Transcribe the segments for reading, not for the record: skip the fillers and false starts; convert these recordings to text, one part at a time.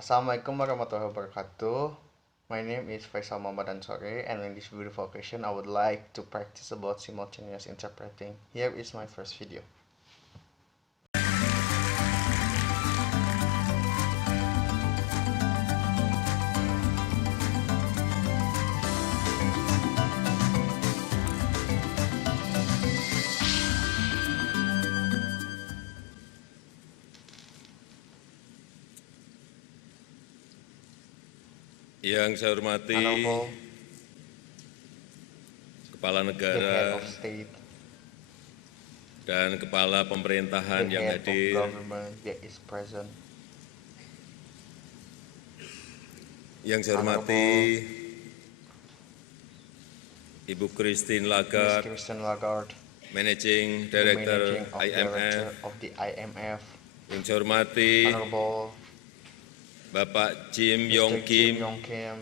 Assalamualaikum warahmatullahi wabarakatuh. My name is Faisal Muhammad Ansori, and in this beautiful occasion, I would like to practice about simultaneous interpreting. Here is my first video. Yang saya hormati Honorable Kepala the head Negara of state, dan Kepala the Pemerintahan yang head of hadir, government that is present, yang saya hormati Ibu Christine Ms. Lagarde, Christine Lagarde, Managing the Director managing IMF, director of the IMF, yang saya hormati Honorable Bapak Jim Mr. Yong Jim Kim, Yong Kim,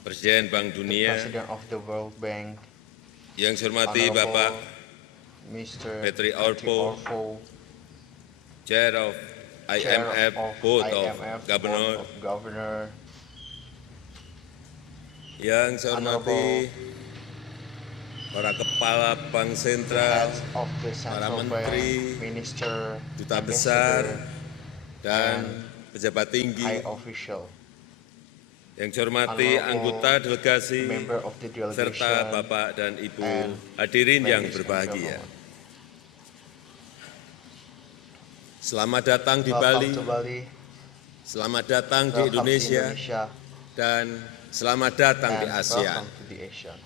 Presiden Bank the Dunia, President of the World Bank, yang saya hormati Bapak Mr. Petri Orfo, Chair of Chair IMF of Board of IMF Governors, Board of Governor, yang saya hormati Honorable para Kepala Bank the Sentral, heads of the Central menteri, Bank, Minister, Duta Besar, Ambassador, dan and pejabat tinggi, high official, yang saya hormati Honorable anggota delegasi, member of the delegation, serta Bapak dan Ibu and hadirin yang ladies and berbahagia. gentlemen. Selamat datang di Welcome Bali, to Bali, selamat datang di welcome to Indonesia, Indonesia, dan selamat datang di and ASEAN. welcome to the ASEAN.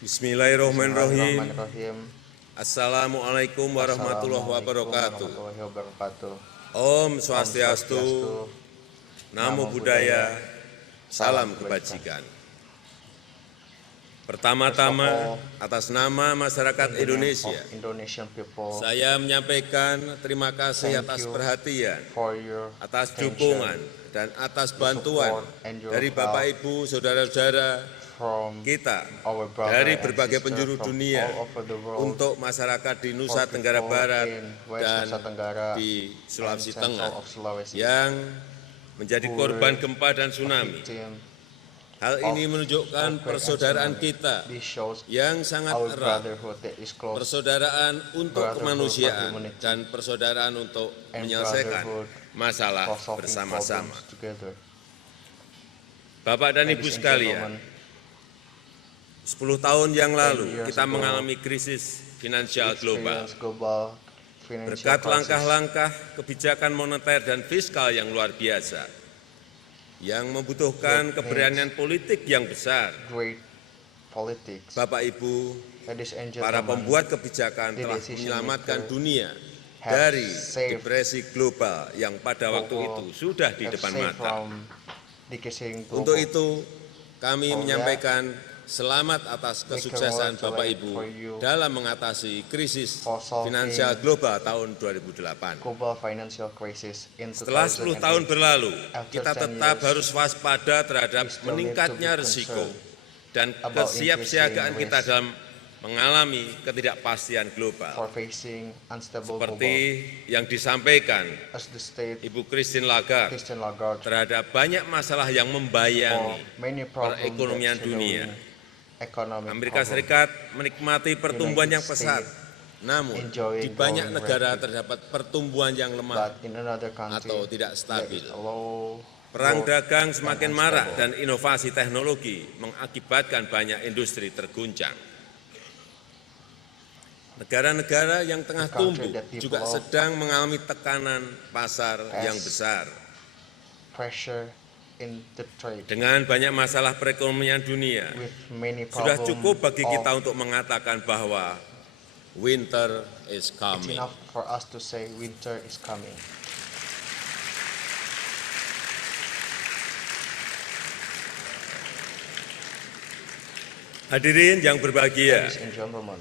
Bismillahirrahmanirrahim. Bismillahirrahmanirrahim. Assalamualaikum warahmatullahi wabarakatuh. Warahmatullahi wabarakatuh. Om Om Swastiastu, Namo Buddhaya, salam kebajikan. Pertama-tama, atas nama masyarakat Indonesia, Indonesian people, saya menyampaikan terima kasih Thank atas you perhatian, for your atas attention dukungan, dan atas bantuan support and your dari Bapak help Ibu, saudara-saudara from kita our brother dari and berbagai sister penjuru from dunia all over the world, untuk masyarakat di for Nusa Tenggara people Barat in West dan Nusa Tenggara di and Sulawesi Central Tengah of Sulawesi, yang menjadi who korban were gempa dan tsunami. victim. Hal ini menunjukkan earthquake and persaudaraan tsunami. kita This shows yang sangat our erat, brotherhood that is close, persaudaraan untuk Brotherhood for kemanusiaan humanity. dan persaudaraan untuk and menyelesaikan brotherhood masalah for solving bersama-sama. problems together. Bapak dan Ibu Ladies and sekalian, gentlemen, 10 tahun yang 10 lalu years kita ago, mengalami krisis finansial global. experience global financial Berkat crisis, langkah-langkah kebijakan moneter dan fiskal yang luar biasa, yang membutuhkan That keberanian politik yang besar, great politics. Bapak Ibu, Ladies and para gentlemen, pembuat kebijakan the telah decision menyelamatkan maker dunia have dari saved depresi global yang pada waktu global- itu sudah di have depan saved mata. from decreasing global. Untuk itu, kami For menyampaikan selamat atas we kesuksesan Bapak congratulate Ibu for you dalam mengatasi krisis for solving finansial global tahun 2008. global financial crisis in Setelah 10 tahun 2008. berlalu, After kita 10 tetap years, harus waspada terhadap we still need to meningkatnya be risiko concerned dan about kesiapsiagaan increasing kita risk dalam mengalami ketidakpastian for global. facing unstable Seperti global yang disampaikan as the state Ibu Christine Lagarde Christine Lagarde terhadap banyak masalah yang for membayangi many problems perekonomian that dunia. economic Amerika problem. Serikat menikmati pertumbuhan yang pesat, namun enjoying di banyak growing negara rapid, terdapat pertumbuhan yang lemah but in another country atau tidak there stabil. is a low Perang growth dagang semakin and marak unstable. dan inovasi teknologi mengakibatkan banyak industri terguncang. Negara-negara yang tengah The country tumbuh that juga developed sedang mengalami tekanan pasar yang has besar. pressure in the trade Dengan banyak masalah perekonomian dunia, with many sudah problems. cukup bagi kita untuk mengatakan bahwa winter is It's coming. enough for us to say winter is coming. Hadirin yang berbahagia, Ladies and gentlemen,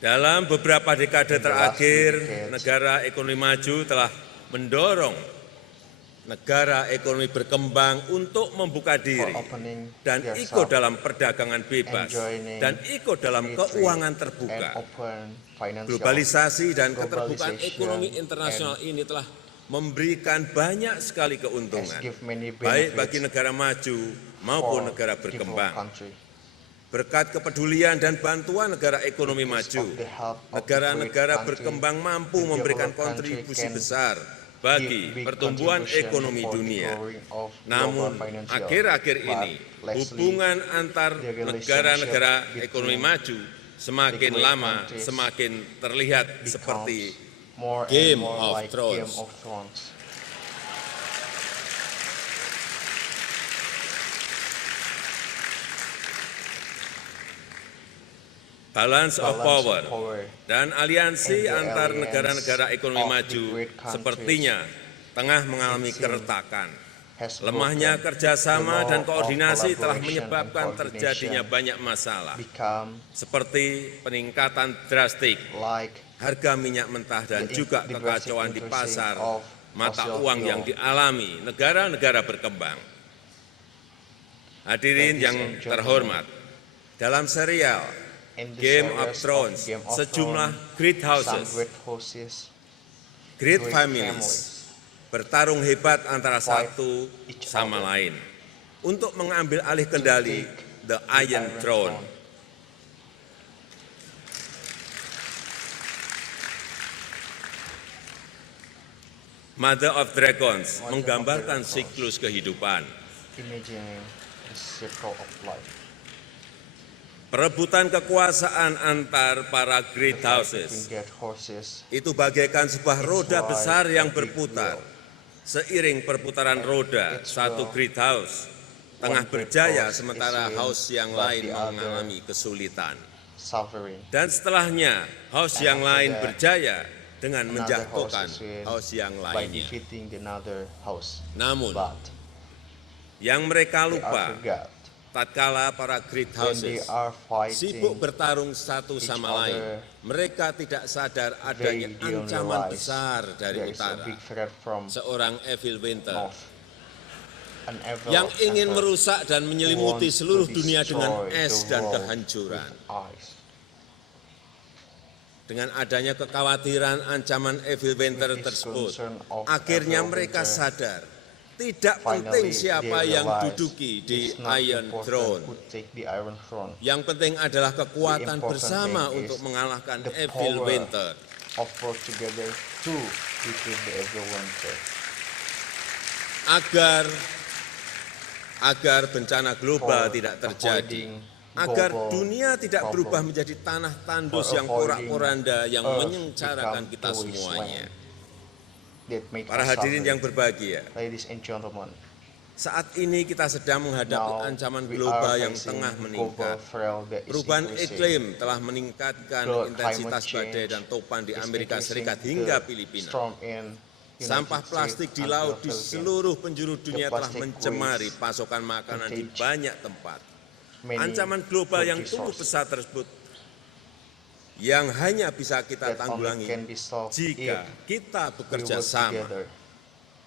dalam beberapa dekade In the last few terakhir, decades, negara ekonomi maju telah mendorong negara ekonomi berkembang untuk membuka for diri opening dan ikut yourself dalam perdagangan bebas and joining dan ikut dalam free keuangan trade terbuka. and open financial Globalisasi dan keterbukaan globalization ekonomi internasional ini telah memberikan banyak sekali has keuntungan, give many baik bagi benefits negara maju for maupun negara developed berkembang. country. Berkat kepedulian dan bantuan negara ekonomi Because maju, of the help of the negara-negara great country, berkembang mampu the memberikan developed country kontribusi can besar give bagi big pertumbuhan contribution ekonomi for the dunia. growing of Namun, global financial. akhir-akhir But ini, lastly, hubungan antar the relationship negara-negara between ekonomi maju semakin the great lama countries semakin terlihat becomes seperti more Game and more of like Thrones. Game of Thrones. balance of power dan aliansi and the antar alliance negara-negara ekonomi of the maju great countries sepertinya tengah mengalami it seems keretakan. has Lemahnya broken. kerjasama The dan law of koordinasi telah collaboration menyebabkan and terjadinya coordination banyak masalah, become seperti peningkatan drastik like harga minyak mentah dan the juga drastic kekacauan di increasing pasar of mata fossil uang yang fuel. dialami negara-negara berkembang. Hadirin Ladies yang and gentlemen, terhormat, dalam serial in the Game of series Thrones, Game of sejumlah Thrones, great some houses, great houses, great great families bertarung hebat antara fight satu each sama other lain untuk mengambil alih kendali take The the Iron Throne. Mother of Dragons Mother of menggambarkan Dragons. siklus kehidupan. Imagining the circle of life. Perebutan kekuasaan antar para great The fight houses between great horses itu bagaikan sebuah It's roda like besar a yang big berputar. wheel. Seiring perputaran roda, It's satu well, great house tengah one great berjaya house sementara is win, house yang but lain the other mengalami kesulitan. suffering. Dan setelahnya house And yang after lain that, berjaya dengan Another menjatuhkan house is win house yang by lainnya. defeating another house. Namun, But yang mereka they are lupa forgot tatkala para great when they houses are sibuk fighting bertarung satu each sama other, lain, mereka tidak sadar they adanya didn't ancaman realize besar dari there is a utara, big threat from seorang Evil Winter north. An evil yang ingin emperor merusak dan menyelimuti wants to seluruh dunia dengan destroy es the dan world kehancuran. with ice. Dengan adanya kekhawatiran ancaman Evil Winter With this tersebut, concern of akhirnya Evil mereka Winter, sadar tidak finally penting siapa they yang realize duduki di it's not Iron important Throne. who take the Iron Throne. Yang penting adalah kekuatan The important bersama thing is untuk mengalahkan the Evil power Winter. of work together to defeat the Evil Winter. Agar bencana global For tidak terjadi, avoiding agar global dunia tidak problem. berubah menjadi tanah tandus For yang avoiding porak-poranda yang Earth menyengsarakan become kita the semuanya. wasteland that made Para us hadirin suffer. yang berbahagia, Ladies and gentlemen, saat ini kita sedang menghadapi now ancaman we global are yang facing tengah global meningkat. threat that is Perubahan increasing. iklim telah meningkatkan The intensitas climate badai change dan topan di is Amerika increasing Serikat the hingga Filipina. storm in United Sampah States plastik di until laut di Philippines. seluruh penjuru dunia telah plastic mencemari waste pasokan makanan di contains banyak tempat. Many Ancaman global food yang tumbuh resources pesat tersebut yang hanya bisa kita that only tanggulangi can be solved jika if kita we bekerja work sama. together.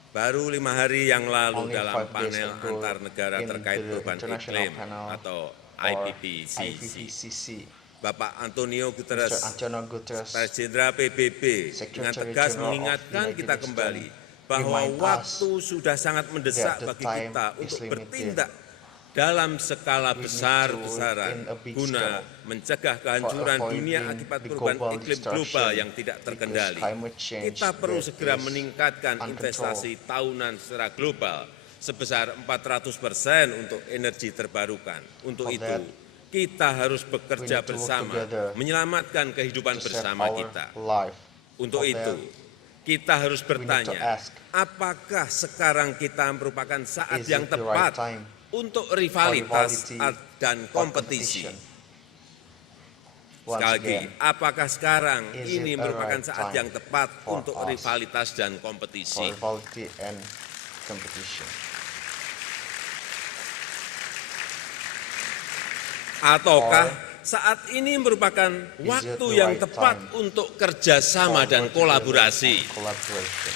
Baru 5 hari yang lalu Only dalam 5 days panel ago antar negara in terkait the perubahan international iklim panel atau or IPCC, IPCC, Bapak Antonio Mr. Guterres, Antonio Guterres, Sekretariat Jenderal PBB, dengan Secretary tegas General of mengingatkan United kita Nations, kembali bahwa remind us waktu sudah sangat mendesak that the bagi time kita is untuk limited. bertindak dalam skala We need to besar-besaran in a big guna scale mencegah kehancuran for dunia avoiding akibat the perubahan global iklim destruction global yang tidak because terkendali. climate change Kita perlu that segera is meningkatkan uncontrolled. investasi tahunan secara global sebesar 400% untuk energi terbarukan. Untuk For itu, that, kita harus we bekerja need to work bersama, together menyelamatkan kehidupan to save bersama our kita. life. Untuk For itu, that, kita harus we need to bertanya, ask, apakah sekarang kita merupakan saat is yang it the right tepat time untuk rivalitas rivality dan for kompetisi? competition? Once Sekali lagi, again, apakah sekarang is ini it a merupakan right saat time yang tepat for untuk us rivalitas dan for kompetisi? rivalry and competition. Ataukah Or saat ini merupakan it waktu the yang right tepat time untuk kerjasama for dan work together kolaborasi? and collaboration.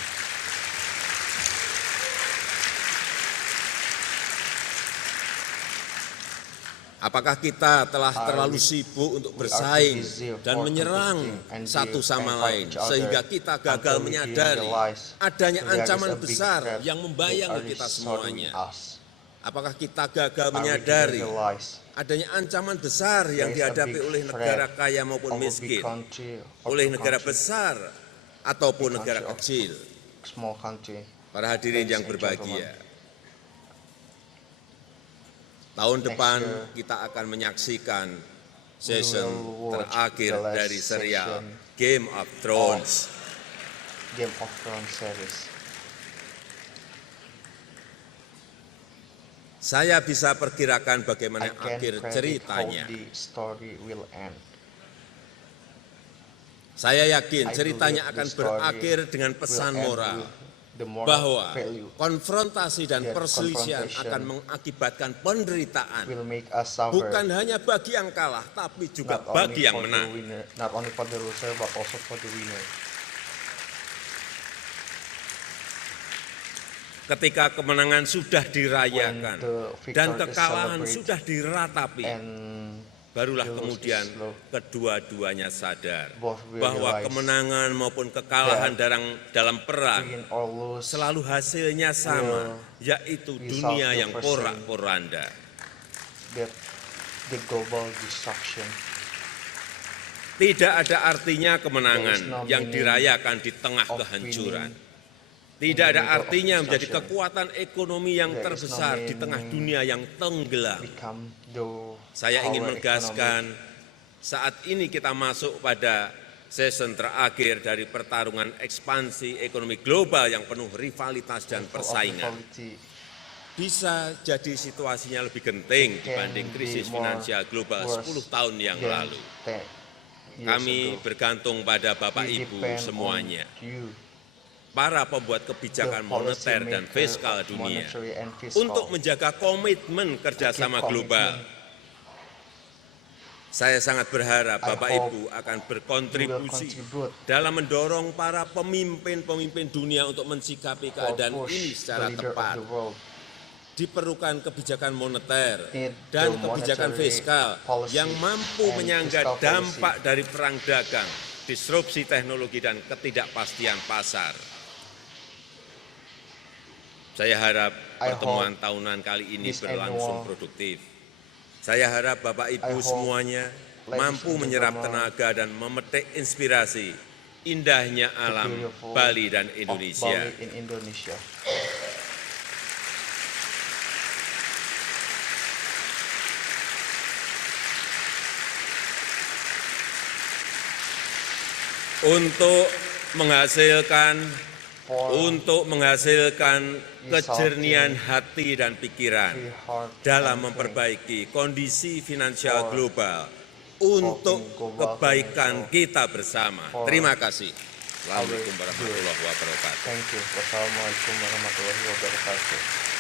Apakah kita telah terlalu sibuk untuk bersaing dan for menyerang competing and satu and sama fight lain each other sehingga kita gagal until we menyadari realize adanya there is ancaman a big besar threat yang that membayangi are kita surrounding semuanya? us? Apakah kita gagal Are we menyadari realize adanya ancaman besar yang there is a dihadapi big oleh threat negara kaya maupun of a big miskin, country or oleh a negara country, besar ataupun big negara country or kecil? small country? Para hadirin Ladies yang and berbahagia, tahun Next depan year, kita akan menyaksikan we season will watch terakhir the last dari serial season Game of Thrones. Game of Thrones series. Saya bisa perkirakan bagaimana I can akhir predict how ceritanya. the story will end. Saya yakin I ceritanya believe akan the story berakhir dengan will pesan end moral with the moral bahwa value konfrontasi dan that perselisihan confrontation akan mengakibatkan penderitaan will make us suffer, bukan hanya bagi yang kalah tapi juga not bagi only yang for the menang. winner, not only for the loser but also for the winner. Ketika kemenangan sudah dirayakan When the victory dan is kekalahan celebrated sudah diratapi, and barulah the loss kemudian is low, kedua-duanya sadar both will bahwa realize kemenangan maupun kekalahan dalam perang win or lose selalu hasilnya sama, yaitu result dunia the yang first porak-poranda. that the global destruction. Tidak ada artinya There kemenangan is no yang meaning dirayakan di tengah of kehancuran. winning Tidak in the ada middle of artinya menjadi destruction. kekuatan ekonomi yang There is no terbesar di tengah meaning dunia yang tenggelam. become the Saya ingin power menegaskan, saat ini kita masuk pada season terakhir dari pertarungan ekspansi ekonomi global yang penuh rivalitas dan economic full of persaingan. equality. Bisa jadi situasinya lebih genting dibanding Can krisis be more finansial global worse 10 tahun yang than lalu. 10 years Kami ago. bergantung pada Bapak We Ibu depend on semuanya, you, para pembuat the kebijakan policy moneter dan maker fiskal of dunia, monetary and fiscal, untuk menjaga komitmen kerjasama keep global. commitment. Saya sangat berharap I Bapak hope Ibu akan You will berkontribusi contribute dalam mendorong para pemimpin-pemimpin dunia untuk mensikapi or keadaan push ini the secara leader of tepat. the world. Diperlukan kebijakan moneter Need dan the kebijakan monetary fiskal policy yang mampu and menyangga fiscal policy. dampak dari perang dagang, disrupsi teknologi dan ketidakpastian pasar. Saya harap I pertemuan tahunan kali ini this berlangsung annual- produktif. Saya harap Bapak Ibu hope semuanya ladies mampu and menyerap gentlemen, tenaga dan memetik inspirasi indahnya the alam beautiful Bali dan of Indonesia. Bali in Indonesia. Untuk menghasilkan For kejernihan hati dan pikiran free heart dalam and memperbaiki kondisi finansial For global untuk global kebaikan financial kita bersama. for Terima kasih. Assalamualaikum warahmatullahi wabarakatuh. Thank you. Wassalamualaikum warahmatullahi wabarakatuh.